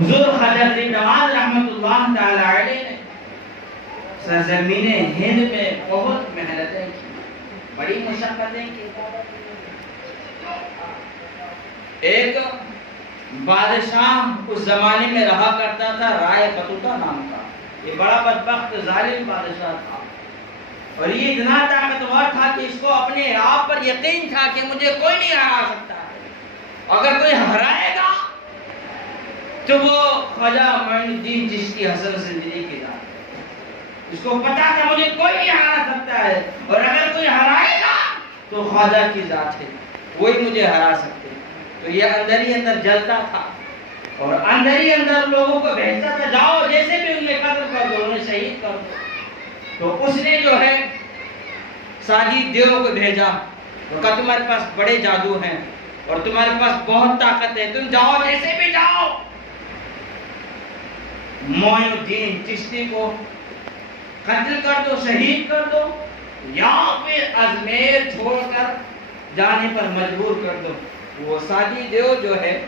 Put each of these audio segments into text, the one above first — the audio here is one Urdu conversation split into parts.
حضور خواجہ غریب نواز رحمۃ اللہ تعالی علیہ نے سرزمین ہند میں بہت محنتیں کی، بڑی مشقتیں کی۔ ایک بادشاہ اس زمانے میں رہا کرتا تھا، رائے بطوطہ نام کا۔ یہ بڑا بدبخت ظالم بادشاہ تھا، اور یہ اتنا طاقتور تھا کہ اس کو اپنے آپ پر یقین تھا کہ مجھے کوئی نہیں ہرا سکتا ہے، اگر کوئی ہرائے گا تو وہ خواجہ معین الدین چشتی حسن زندگی کی ذات ہے۔ اس کو پتا تھا مجھے کوئی نہیں ہرا سکتا ہے، اور اگر کوئی ہرائے گا تو خواجہ کی ذات ہے، وہی مجھے ہرا سکتے ہیں۔ تو یہ اندر ہی اندر جلتا تھا، اور اندر ہی اندر لوگوں کو بھیجتا تھا، جاؤ جیسے بھی انہیں قتل کر دو، انہیں شہید کر دو۔ تو اس نے جو ہے ساجد دیو کو بھیجا، وہ کہا تمہارے پاس بڑے جادو ہیں اور تمہارے پاس بہت طاقت ہے، تم جاؤ جیسے بھی جاؤ، معین الدین چشتی کو قتل کر دو، شہید کر دو، یا پھر اجمیر چھوڑ کر جانے پر مجبور کر دو۔ وہ ساجد دیو جو ہے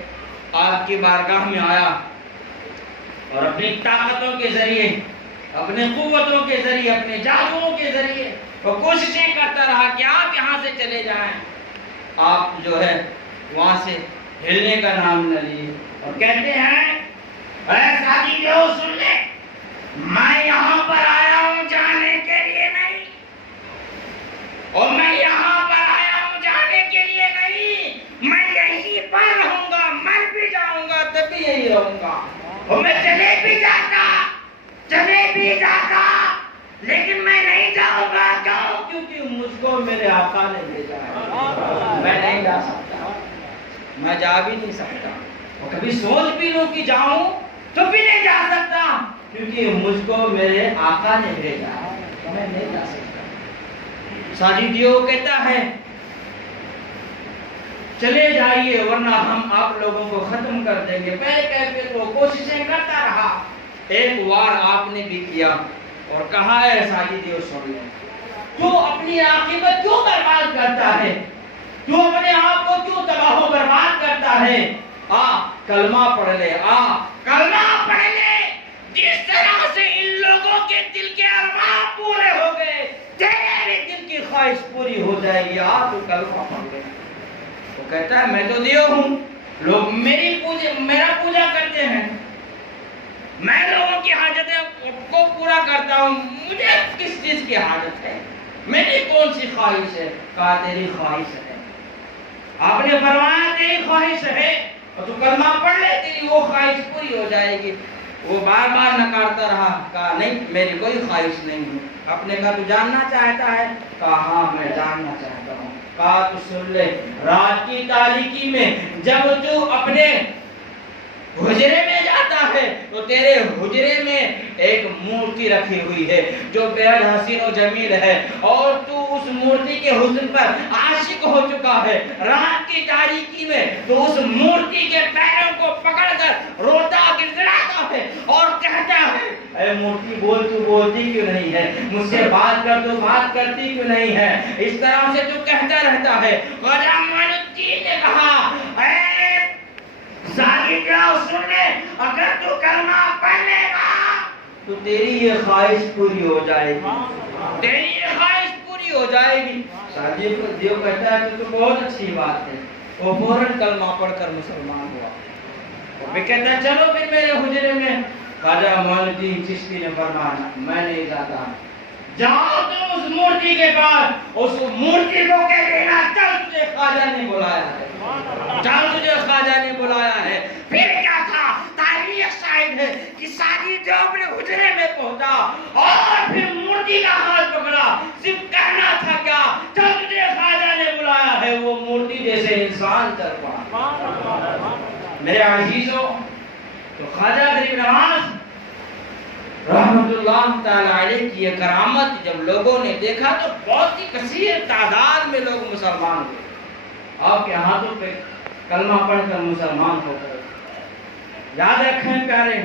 آپ کی بارگاہ میں آیا، اور اپنی طاقتوں کے ذریعے، اپنے قوتوں کے ذریعے، اپنے جادوؤں کے ذریعے وہ کوششیں کرتا رہا کہ آپ یہاں سے چلے جائیں۔ آپ جو ہے وہاں سے ہلنے کا نام نہ لیے، اور کہتے ہیں اے ساجد دیو سن لے، میں یہاں پر آیا ہوں جانے کے لیے نہیں، اور میں یہاں پر آیا ہوں جانے کے لیے نہیں، میں یہیں پر رہوں گا، مر بھی جاؤں گا تب بھی یہی رہوں گا، اور میں چلے بھی جاتا لیکن میں نہیں جاؤں گا، کیوں؟ کیونکہ مجھ کو میرے آقا نے بھیجا ہے، میں نہیں جا سکتا، میں جا بھی نہیں سکتا، اور کبھی سوچ بھی لوں کہ جاؤں تو بھی نہیں جا سکتا، کیونکہ مجھ کو میرے آقا نے بھیجا ہے، میں نہیں جا سکتا۔ ساجد دیو کہتا ہے چلے جائیے ورنہ ہم آپ لوگوں کو ختم کر دیں گے۔ پہلے کہتے تو کوششیں کرتا رہا، ایک وار آپ نے بھی کیا اور کہا ہے ساجد دیو سن لیں، تو اپنی عاقبت کیوں برباد کرتا ہے، تو اپنے آپ کو کیوں تباہ و برباد کرتا ہے؟ کلمہ پڑھ لے، کلمہ پڑھ لے، جس طرح سے ان لوگوں کے دل کے ارمان پورے ہو گئے، تیرے بھی دل کی خواہش پوری ہو جائے گی، تو کلمہ پڑھ لے۔ وہ کہتا ہے میں تو دیو ہوں، لوگ میرا پوجا کرتے ہیں، میں لوگوں کی حاجتیں کو پورا کرتا ہوں، مجھے کس چیز کی حاجت ہے، میری کون سی خواہش ہے؟ کہا تیری خواہش ہے، آپ نے فرمایا تیری خواہش ہے، اور تو کلمہ پڑھ لے، تیری وہ خواہش پوری ہو جائے گی۔ وہ بار بار نکارتا رہا، کہا نہیں میری کوئی خواہش نہیں ہے۔ آپ نے کہا تو جاننا چاہتا ہے؟ کہا ہاں میں جاننا چاہتا ہوں۔ کہا تو سن لے، رات کی تاریکی میں جب تو اپنے حجرے میں جاتا ہے تو تیرے حجرے میں ایک مورتی رکھی ہوئی ہے جو بےحد حسین و جمیل ہے، اور تو اس مورتی کے حسن پر عاشق ہو چکا ہے۔ رات کی تاریکی میں تو اس مورتی کے پیروں کو پکڑ کر روتا گڑگڑاتا ہے اور کہتا ہے اے مورتی بول، تو بولتی کیوں نہیں ہے؟ مجھ سے بات کر، تو بات کرتی کیوں نہیں ہے؟ اس طرح سے تو کہتا رہتا ہے۔ خواجہ معین الدین نے کہا اے ساجد دیو سن لے، اگر تو کلمہ پڑھ لے گا تو تیری یہ خواہش پوری ہو جائے گی، تیری یہ خواہش پوری ہو جائے گی۔ ساجد دیو کہتا ہے تو بہت اچھی بات ہے، وہ فوراً کلمہ پڑھ کر مسلمان ہوا۔ وہ بھی کہتا ہے چلو پھر میرے حجرے میں۔ خواجہ معین الدین چشتی نے فرمایا میں نہیں جاتا، جاؤ تم اس مورتی کے پاس، اس مورتی کو کہہ دینا چل تجھے خواجہ نے بلایا ہے، چل تجھے خواجہ نے بلایا ہے۔ پھر کیا تھا؟ تاریخ شاہد ہے کہ ساجد دیو اپنے حجرے میں پہنچا اور پھر مورتی کا ہاتھ پکڑا، صرف کہنا تھا کیا؟ چل تجھے خواجہ نے بلایا ہے۔ وہ مورتی جیسے انسان چل پڑا۔ میرے عزیزوں، تو خواجہ غریب نواز رحمت اللہ تعالی علیہ کی یہ کرامت جب لوگوں نے دیکھا تو بہت ہی کثیر تعداد میں لوگ مسلمان ہوئے، آپ کے ہاتھوں پہ کلمہ پڑھ کر مسلمان ہو گئے۔ یاد رکھیں پیارے،